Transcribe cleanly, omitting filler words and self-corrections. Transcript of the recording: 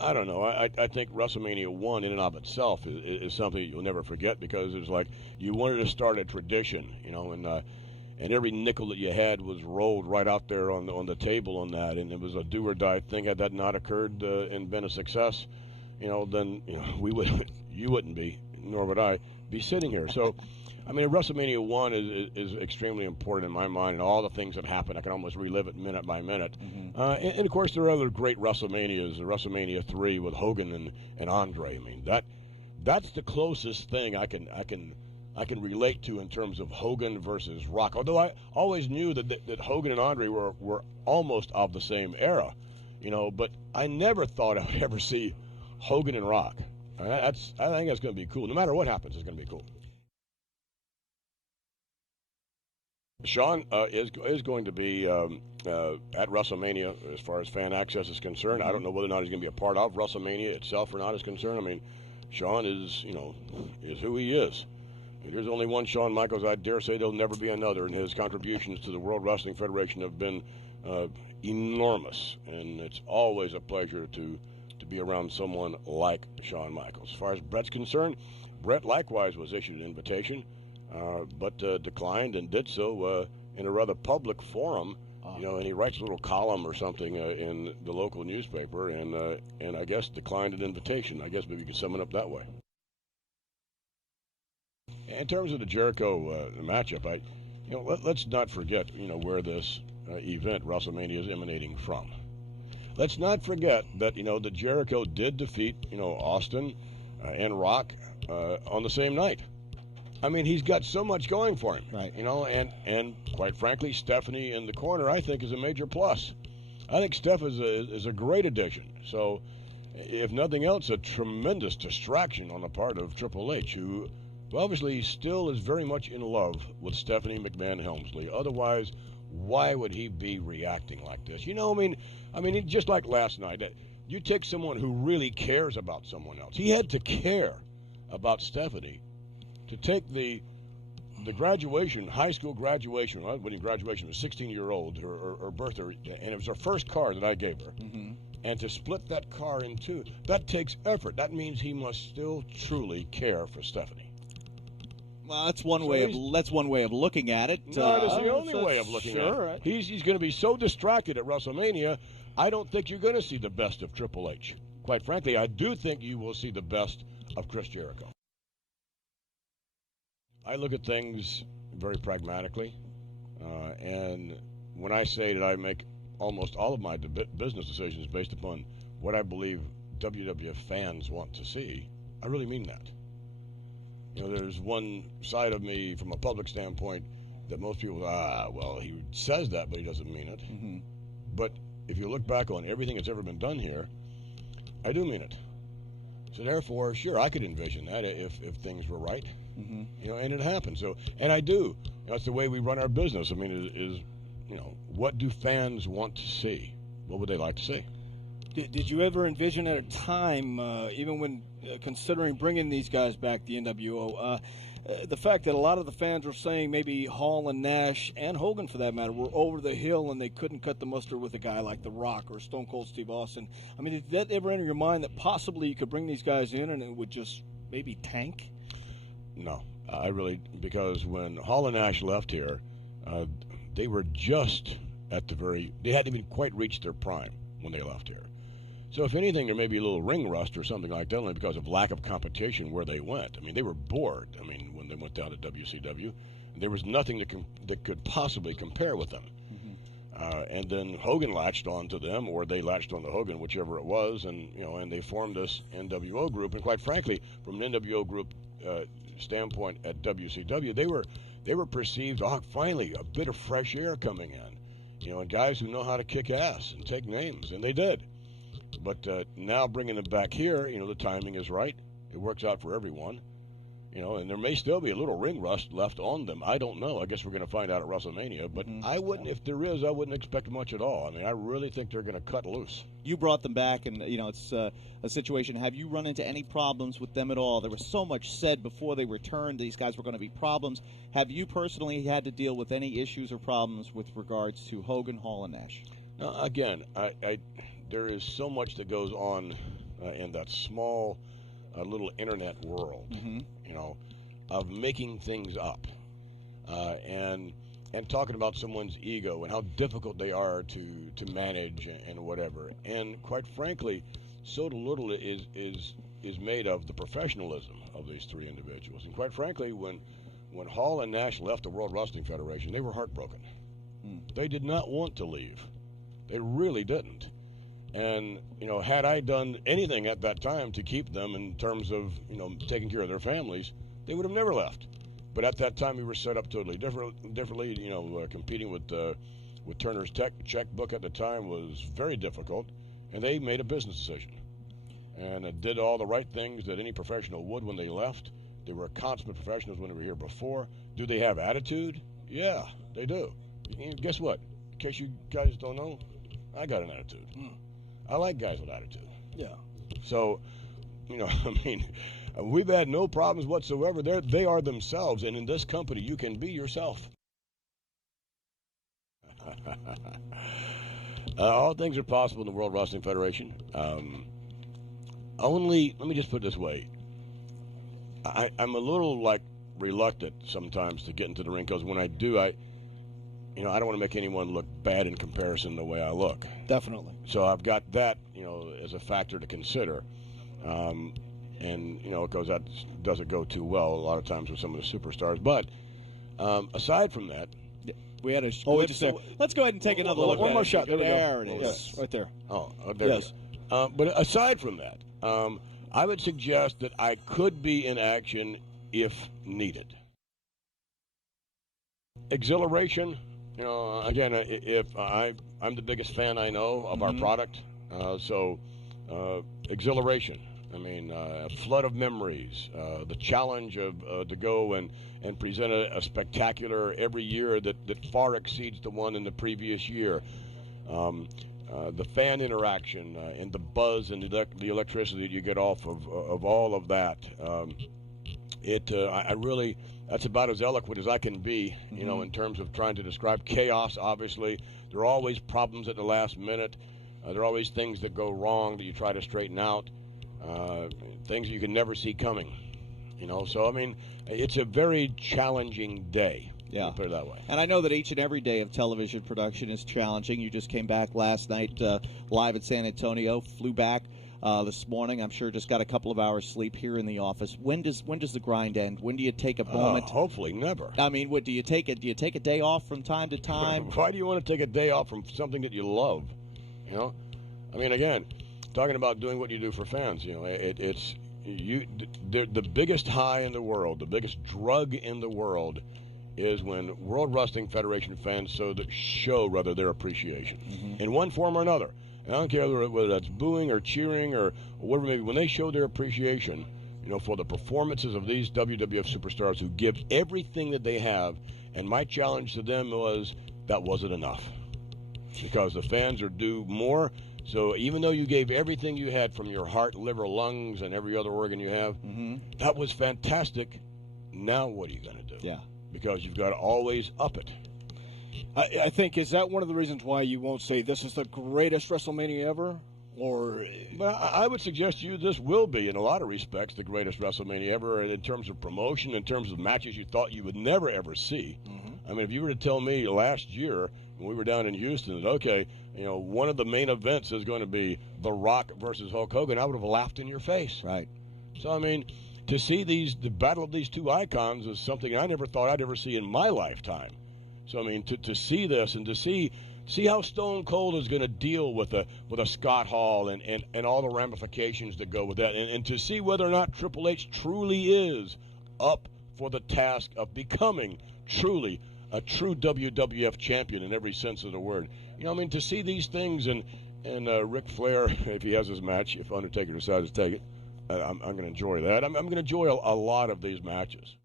I don't know. I think WrestleMania 1 in and of itself is something you'll never forget because it was like you wanted to start a tradition, and every nickel that you had was rolled right out there on the table on that, and it was a do or die thing. Had that not occurred and been a success, then you wouldn't be, nor would I be sitting here. So, I mean, WrestleMania 1 is extremely important in my mind, and all the things that happen, I can almost relive it minute by minute. And of course, there are other great WrestleManias, WrestleMania 3 with Hogan and Andre. I mean, that's the closest thing I can relate to in terms of Hogan versus Rock. Although I always knew that Hogan and Andre were almost of the same era, but I never thought I would ever see Hogan and Rock. I think that's going to be cool. No matter what happens, it's going to be cool. Sean is going to be at WrestleMania as far as fan access is concerned. I don't know whether or not he's going to be a part of WrestleMania itself or not is concerned. I mean, Sean is who he is. There's only one Shawn Michaels. I dare say there'll never be another, and his contributions to the World Wrestling Federation have been enormous, and it's always a pleasure to be around someone like Shawn Michaels. As far as Brett's concerned, Brett likewise was issued an invitation, but declined and did so in a rather public forum. And he writes a little column or something in the local newspaper, and I guess declined an invitation. I guess maybe you could sum it up that way. In terms of the Jericho matchup, let's not forget, where this event, WrestleMania, is emanating from. Let's not forget that, that Jericho did defeat, Austin and Rock on the same night. I mean, he's got so much going for him, right? And quite frankly, Stephanie in the corner, I think, is a major plus. I think Steph is a great addition. So, if nothing else, a tremendous distraction on the part of Triple H, who obviously still is very much in love with Stephanie McMahon Helmsley. Otherwise, why would he be reacting like this? I mean, just like last night, you take someone who really cares about someone else. He had to care about Stephanie to take the graduation, high school graduation, when graduation was 16-year-old, her birthday, and it was her first car that I gave her. And to split that car in two, that takes effort. That means he must still truly care for Stephanie. Well, that's one way of looking at it. No, it's the only way of looking at it. He's going to be so distracted at WrestleMania, I don't think you're going to see the best of Triple H. Quite frankly, I do think you will see the best of Chris Jericho. I look at things very pragmatically, and when I say that I make almost all of my business decisions based upon what I believe WWF fans want to see, I really mean that. There's one side of me from a public standpoint that most people, well, he says that, but he doesn't mean it. But if you look back on everything that's ever been done here, I do mean it. So therefore, sure, I could envision that if things were right, and it happened. So, and I do. That's the way we run our business. I mean, what do fans want to see? What would they like to see? Did you ever envision at a time, even when considering bringing these guys back, the NWO, the fact that a lot of the fans were saying maybe Hall and Nash and Hogan, for that matter, were over the hill and they couldn't cut the mustard with a guy like The Rock or Stone Cold Steve Austin? I mean, did that ever enter your mind that possibly you could bring these guys in and it would just maybe tank? No, because when Hall and Nash left here, they were just they hadn't even quite reached their prime when they left here. So if anything, there may be a little ring rust or something like that, only because of lack of competition where they went. I mean, they were bored. I mean, when they went down to WCW, there was nothing that could possibly compare with them. And then Hogan latched onto them, or they latched on to Hogan, whichever it was, and they formed this NWO group. And quite frankly, from an NWO group standpoint at WCW, they were perceived, finally, a bit of fresh air coming in, and guys who know how to kick ass and take names, and they did. But now bringing them back here, the timing is right. It works out for everyone. And there may still be a little ring rust left on them. I don't know. I guess we're going to find out at WrestleMania. But I wouldn't, if there is, I wouldn't expect much at all. I mean, I really think they're going to cut loose. You brought them back, and, it's a situation. Have you run into any problems with them at all? There was so much said before they returned. These guys were going to be problems. Have you personally had to deal with any issues or problems with regards to Hogan, Hall, and Nash? Now, again, there is so much that goes on in that small little internet world, of making things up and talking about someone's ego and how difficult they are to manage and whatever. And quite frankly, so little is made of the professionalism of these three individuals. And quite frankly, when Hall and Nash left the World Wrestling Federation, they were heartbroken. They did not want to leave. They really didn't. And, had I done anything at that time to keep them in terms of, taking care of their families, they would have never left. But at that time, we were set up totally differently. Competing with Turner's checkbook at the time was very difficult, and they made a business decision. And did all the right things that any professional would when they left. They were consummate professionals when they were here before. Do they have attitude? Yeah, they do. And guess what? In case you guys don't know, I got an attitude. I like guys with attitude. Yeah. So, we've had no problems whatsoever. They are themselves, and in this company, you can be yourself. All things are possible in the World Wrestling Federation. Let me just put it this way. I'm a little, reluctant sometimes to get into the ring, because when I do, I don't want to make anyone look bad in comparison to the way I look. Definitely. So I've got that, as a factor to consider. Because that doesn't go too well a lot of times with some of the superstars. But aside from that, we had a. Let's go ahead and take another look. One more shot. There we go. There it is. Yes, right there. There it is. But aside from that, I would suggest that I could be in action if needed. Exhilaration, again, if I'm the biggest fan I know of our product, so exhilaration. A flood of memories, the challenge of to go and present a spectacular every year that far exceeds the one in the previous year. The fan interaction and the buzz and the electricity that you get off of all of that. I really, that's about as eloquent as I can be, in terms of trying to describe chaos. Obviously, there are always problems at the last minute. There are always things that go wrong that you try to straighten out. Things you can never see coming, So, it's a very challenging day. Yeah. Put it that way. And I know that each and every day of television production is challenging. You just came back last night live at San Antonio, flew back this morning. I'm sure just got a couple of hours sleep here in the office. When does the grind end? When do you take a moment? Hopefully never. What do you take it? Do you take a day off from time to time? Why do you want to take a day off from something that you love? Again, talking about doing what you do for fans, it's the biggest high in the world, the biggest drug in the world is when World Wrestling Federation fans show their appreciation in one form or another. And I don't care whether that's booing or cheering or whatever it may be. When they show their appreciation, for the performances of these WWF superstars who give everything that they have, and my challenge to them was that wasn't enough, because the fans are due more. So even though you gave everything you had from your heart, liver, lungs, and every other organ you have, that was fantastic. Now what are you going to do? Yeah. Because you've got to always up it. I think, is that one of the reasons why you won't say this is the greatest WrestleMania ever? Or, well, I would suggest to you this will be, in a lot of respects, the greatest WrestleMania ever in terms of promotion, in terms of matches you thought you would never, ever see. If you were to tell me last year when we were down in Houston that, okay, one of the main events is going to be The Rock versus Hulk Hogan, I would have laughed in your face. Right. So, to see the battle of these two icons is something I never thought I'd ever see in my lifetime. So, to see this and to see how Stone Cold is going to deal with a Scott Hall and all the ramifications that go with that, and to see whether or not Triple H truly is up for the task of becoming truly a true WWF champion in every sense of the word. To see these things and Ric Flair, if he has his match, if Undertaker decides to take it, I'm going to enjoy that. I'm going to enjoy a lot of these matches.